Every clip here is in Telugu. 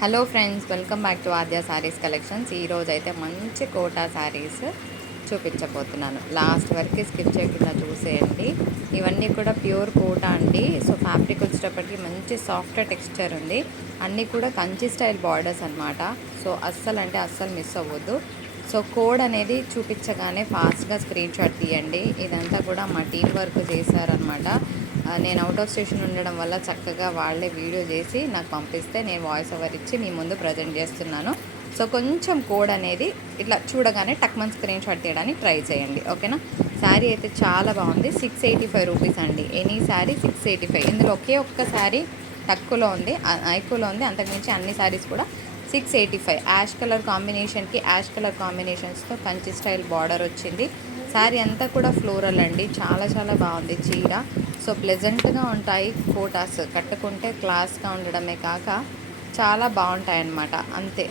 Hello friends, welcome back to Aadya saris collections. ఈరోజు అయితే మంచి కోటా శారీస్ చూపించబోతున్నాను. లాస్ట్ వరకు స్కిప్ చేయకుండా చూసేయండి. ఇవన్నీ కూడా ప్యూర్ కోటా అండి. సో ఫ్యాబ్రిక్ వచ్చేటప్పటికి మంచి సాఫ్ట్ టెక్స్చర్ ఉంది. అన్నీ కూడా కంచి స్టైల్ బార్డర్స్ అనమాట. సో అస్సలు మిస్ అవ్వద్దు. సో కోడ్ అనేది చూపించగానే ఫాస్ట్గా స్క్రీన్ షాట్ తీయండి. ఇదంతా కూడా మా టీం వర్క్ చేశారనమాట. నేను అవుట్ ఆఫ్ స్టేషన్ ఉండడం వల్ల చక్కగా వాళ్ళే వీడియో చేసి నాకు పంపిస్తే నేను వాయిస్ ఓవర్ ఇచ్చి మీ ముందు ప్రజెంట్ చేస్తున్నాను. సో కొంచెం కోడ్ అనేది ఇట్లా చూడగానే టక్మన్ స్క్రీన్ షాట్ తీయడానికి ట్రై చేయండి, ఓకేనా. శారీ అయితే చాలా బాగుంది. 685 రూపీస్ అండి. ఎనీ శారీ 685. ఇందులో ఒక్క శారీ తక్కువలో ఉంది, ఎక్కువలో ఉంది. అంతకుమించి అన్ని శారీస్ కూడా 685. యాష్ కలర్ కాంబినేషన్కి యాష్ కలర్ కాంబినేషన్స్తో కంచి స్టైల్ బార్డర్ వచ్చింది. శారీ అంతా కూడా ఫ్లోరల్ అండి. చాలా బాగుంది చీర. సో ప్లెజెంట్గా ఉంటాయి కోటాస్. కట్టుకుంటే క్లాస్గా ఉండడమే కాక చాలా బాగుంటాయి అన్నమాట.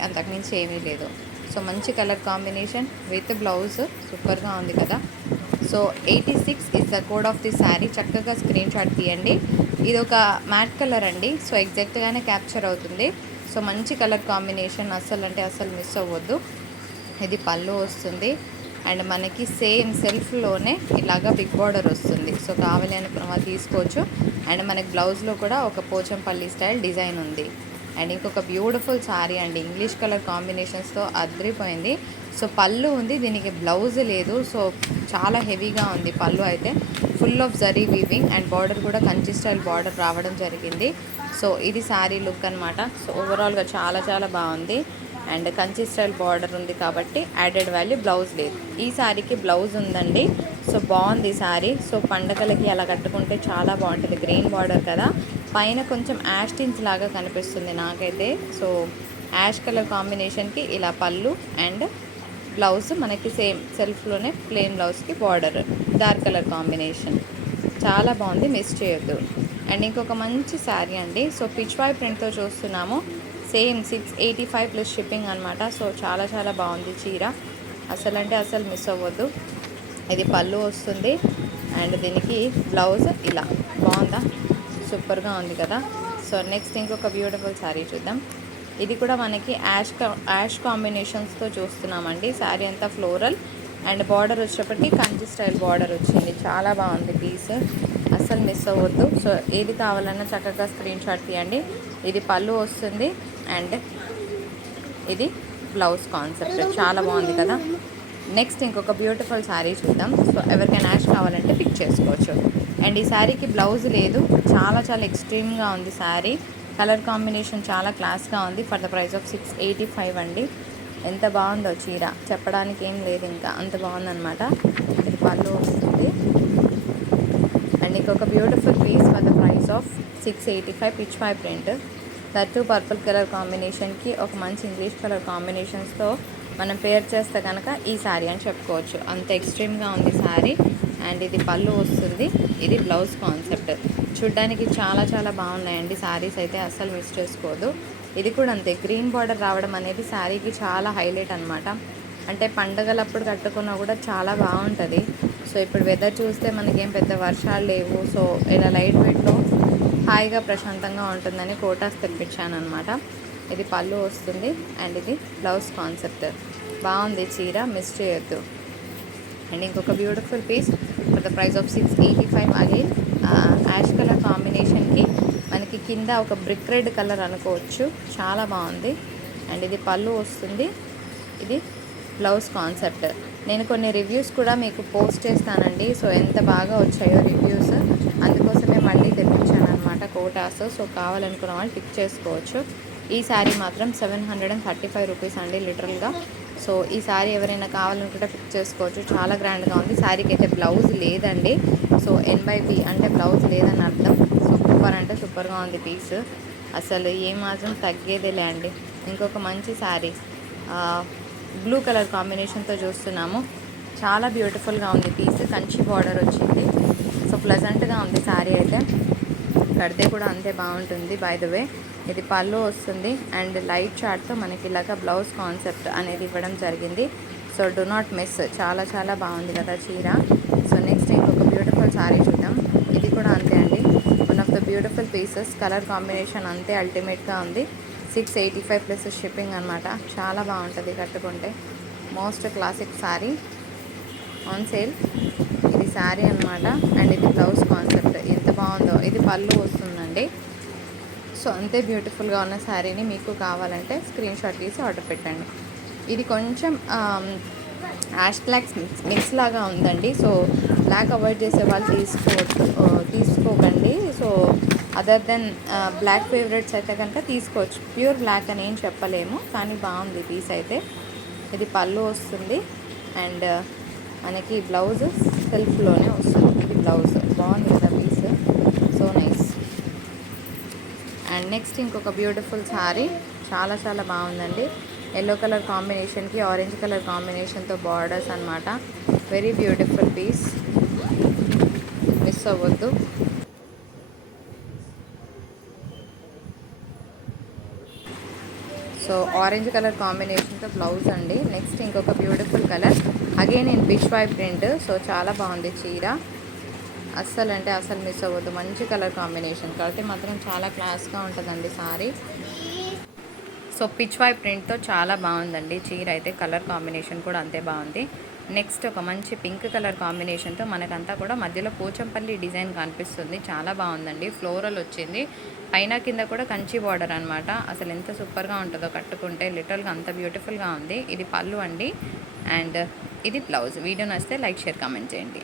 అంతకుమించి ఏమీ లేదు. సో మంచి కలర్ కాంబినేషన్ విత్ బ్లౌజ్ సూపర్గా ఉంది కదా. So 86 is the code of the sari. చక్కగా స్క్రీన్ షాట్ తీయండి. ఇది ఒక మ్యాట్ కలర్ అండి. సో ఎగ్జాక్ట్గానే క్యాప్చర్ అవుతుంది. సో మంచి కలర్ కాంబినేషన్, అస్సలు మిస్ అవ్వద్దు. ఇది పళ్ళు వస్తుంది అండ్ మనకి సేమ్ సెల్ఫ్లోనే ఇలాగా బిగ్ బార్డర్ వస్తుంది. సో కావాలి అనుకున్న వాళ్ళు తీసుకోవచ్చు. అండ్ మనకి బ్లౌజ్లో కూడా ఒక పోచంపల్లి స్టైల్ డిజైన్ ఉంది. అండ్ ఇంకొక బ్యూటిఫుల్ శారీ అండి. ఇంగ్లీష్ కలర్ కాంబినేషన్స్తో అద్రిపోయింది. సో పళ్ళు ఉంది, దీనికి బ్లౌజ్ లేదు. సో చాలా హెవీగా ఉంది. పళ్ళు అయితే full of zari weaving and border కూడా కంచి స్టైల్ బార్డర్ రావడం జరిగింది. సో ఇది శారీ లుక్ అనమాట. సో ఓవరాల్గా చాలా బాగుంది. అండ్ కంచి స్టైల్ బార్డర్ ఉంది కాబట్టి యాడెడ్ వాల్యూ. బ్లౌజ్ లేదు. ఈ శారీకి బ్లౌజ్ ఉందండి. సో బాగుంది శారీ. సో పండగలకి అలా కట్టుకుంటే చాలా బాగుంటుంది. గ్రీన్ బార్డర్ కదా, పైన కొంచెం యాష్ టిన్స్ లాగా కనిపిస్తుంది నాకైతే. సో యాష్ కలర్ కాంబినేషన్కి ఇలా పళ్ళు అండ్ బ్లౌజ్ మనకి సేమ్ సెల్ఫ్లోనే ప్లెయిన్ బ్లౌజ్కి బార్డర్ డార్క్ కలర్ కాంబినేషన్. చాలా బాగుంది, మిస్ చేయొద్దు. అండ్ ఇంకొక మంచి శారీ అండి. సో పిచ్ వై ప్రింట్తో చూస్తున్నాము. సేమ్ 685 ప్లస్ షిప్పింగ్ అనమాట. సో చాలా బాగుంది చీర. అసలు మిస్ అవ్వద్దు. ఇది పళ్ళు వస్తుంది అండ్ దీనికి బ్లౌజ్ ఇలా బాగుందా, సూపర్గా ఉంది కదా. సో నెక్స్ట్ ఇంకొక బ్యూటిఫుల్ శారీ చూద్దాం. ఇది కూడా మనకి యాష్ కాంబినేషన్స్తో చూస్తున్నామండి. శారీ అంతా ఫ్లోరల్ అండ్ బార్డర్ వచ్చేటప్పటికి కంచి స్టైల్ బార్డర్ వచ్చింది. చాలా బాగుంది పీస్, అస్సలు మిస్ అవ్వద్దు. సో ఏది కావాలన్నా చక్కగా స్క్రీన్ షాట్ తీయండి. ఇది పళ్ళు వస్తుంది అండ్ ఇది బ్లౌజ్ కాన్సెప్ట్. చాలా బాగుంది కదా. నెక్స్ట్ ఇంకొక బ్యూటిఫుల్ శారీ చూద్దాం. సో ఎవరికైనా యాష్ కావాలంటే పిక్ చేసుకోవచ్చు. అండ్ ఈ శారీకి బ్లౌజ్ లేదు. చాలా ఎక్స్ట్రీమ్గా ఉంది శారీ. కలర్ కాంబినేషన్ చాలా క్లాస్గా ఉంది. ఫర్ ద ప్రైస్ ఆఫ్ 685 అండి. ఎంత బాగుందో చీర, చెప్పడానికి ఏం లేదు, ఇంకా అంత బాగుందన్నమాట. ఇది పళ్ళు వస్తుంది అండ్ ఇంకొక beautiful piece for the price of 685 pichwai print. That purple colour కాంబినేషన్కి ఒక మంచి ఇంగ్లీష్ కలర్ కాంబినేషన్స్తో మనం పేర్ చేస్తే కనుక ఈ శారీ అని చెప్పుకోవచ్చు. అంత ఎక్స్ట్రీమ్గా ఉంది శారీ. అండ్ ఇది పళ్ళు వస్తుంది, ఇది బ్లౌజ్ కాన్సెప్ట్. చూడ్డానికి చాలా బాగున్నాయండి శారీస్ అయితే, అస్సలు మిస్ చేసుకోదు. ఇది కూడా అంతే, గ్రీన్ బార్డర్ రావడం అనేది శారీకి చాలా హైలైట్ అనమాట. అంటే పండగలప్పుడు కట్టుకున్నా కూడా చాలా బాగుంటుంది. సో ఇప్పుడు వెదర్ చూస్తే మనకేం పెద్ద వర్షాలు లేవు. సో ఇలా లైట్ వెయిట్లో హాయిగా ప్రశాంతంగా ఉంటుందని కోటాస్ తెప్పించాను అనమాట. ఇది పళ్ళు వస్తుంది అండ్ ఇది బ్లౌజ్ కాన్సెప్ట్. బాగుంది చీర, మిస్ చేయొద్దు. అండ్ ఇంకొక beautiful piece for the price of 685 again. Ash colour కాంబినేషన్కి మనకి కింద ఒక బ్రిక్ రెడ్ కలర్ అనుకోవచ్చు. చాలా బాగుంది. అండ్ ఇది పళ్ళు వస్తుంది, ఇది బ్లౌజ్ కాన్సెప్ట్. నేను కొన్ని రివ్యూస్ కూడా మీకు పోస్ట్ చేస్తానండి. సో ఎంత బాగా వచ్చాయో రివ్యూస్, అందుకోసమే మళ్ళీ తెప్పించాను అనమాట కోటాస్. సో కావాలనుకున్న వాళ్ళు పిక్ చేసుకోవచ్చు. ఈ శారీ మాత్రం 735 రూపీస్ అండి లిటరల్గా. సో ఈ శారీ ఎవరైనా కావాలనుకుంటే పిక్ చేసుకోవచ్చు. చాలా గ్రాండ్గా ఉంది. శారీకి అయితే బ్లౌజ్ లేదండి. సో NB అంటే బ్లౌజ్ లేదని అర్థం. సూపర్ అంటే సూపర్గా ఉంది పీస్, అసలు ఏమాత్రం తగ్గేదేలే అండి. ఇంకొక మంచి శారీ బ్లూ కలర్ కాంబినేషన్తో చూస్తున్నాము. చాలా బ్యూటిఫుల్గా ఉంది పీస్. కంచి బార్డర్ వచ్చింది. సో ప్లెజెంట్గా ఉంది శారీ అయితే, కడితే కూడా అంతే బాగుంటుంది. బై ద వే ఇది పళ్ళు వస్తుంది అండ్ లైట్ చార్ట్తో మనకి ఇలాగ బ్లౌజ్ కాన్సెప్ట్ అనేది ఇవ్వడం జరిగింది. So do not miss. చాలా బాగుంది కదా చీర. సో నెక్స్ట్ ఇంకొక బ్యూటిఫుల్ శారీ చూద్దాం. ఇది కూడా అంతే అండి, one of the beautiful pieces. Colour combination అంతే అల్టిమేట్గా ఉంది. 685 ప్లస్ షిప్పింగ్ అనమాట. చాలా బాగుంటుంది కట్టుకుంటే. Most classic sari on sale. ఇది శారీ అనమాట. అండ్ ఇది బ్లౌజ్ కాన్సెప్ట్ ఎంత బాగుందో. ఇది పళ్ళు వస్తుందండి. సో అంతే బ్యూటిఫుల్గా ఉన్న శారీని మీకు కావాలంటే స్క్రీన్ షాట్ తీసి ఆర్డర్ పెట్టండి. ఇది కొంచెం యాష్ బ్లాక్ మిక్స్ లాగా ఉందండి. సో బ్లాక్ అవాయిడ్ చేసే వాళ్ళు తీసుకోకండి. So other than black favourites అయితే కనుక తీసుకోవచ్చు. ప్యూర్ బ్లాక్ అని ఏం చెప్పలేము, కానీ బాగుంది పీస్ అయితే. ఇది పళ్ళు వస్తుంది అండ్ మనకి బ్లౌజ్ సెల్ఫ్లోనే వస్తుంది. ఇది బ్లౌజ్ బాగుంది కదా piece, so nice. And next ఇంకొక బ్యూటిఫుల్ శారీ, చాలా చాలా బాగుందండి. ఎల్లో కలర్ కాంబినేషన్కి ఆరెంజ్ కలర్ కాంబినేషన్తో బార్డర్స్ అనమాట. వెరీ బ్యూటిఫుల్ పీస్, మిస్ అవ్వద్దు. సో ఆరెంజ్ కలర్ కాంబినేషన్తో బ్లౌజ్ అండి. నెక్స్ట్ ఇంకొక beautiful colour, again in Pichwai print. So చాలా బాగుంది చీర, అస్సలు అంటే అస్సలు మిస్ అవ్వద్దు. మంచి కలర్ కాంబినేషన్ కాబట్టి మాత్రం చాలా క్లాస్గా ఉంటుందండి సారీ. సో పిచ్వాయ్ ప్రింట్తో చాలా బాగుందండి చీర అయితే. కలర్ కాంబినేషన్ కూడా అంతే బాగుంది. నెక్స్ట్ ఒక మంచి పింక్ కలర్ కాంబినేషన్తో మనకంతా కూడా మధ్యలో పోచంపల్లి డిజైన్ కనిపిస్తుంది. చాలా బాగుందండి. ఫ్లోరల్ వచ్చింది, పైన కింద కూడా కంచి బార్డర్ అనమాట. అసలు ఎంత సూపర్గా ఉంటుందో కట్టుకుంటే, లిటరల్గా అంత బ్యూటిఫుల్గా ఉంది. ఇది పళ్ళు అండి అండ్ ఇది బ్లౌజ్. వీడియో నచ్చితే లైక్, షేర్, కామెంట్ చేయండి.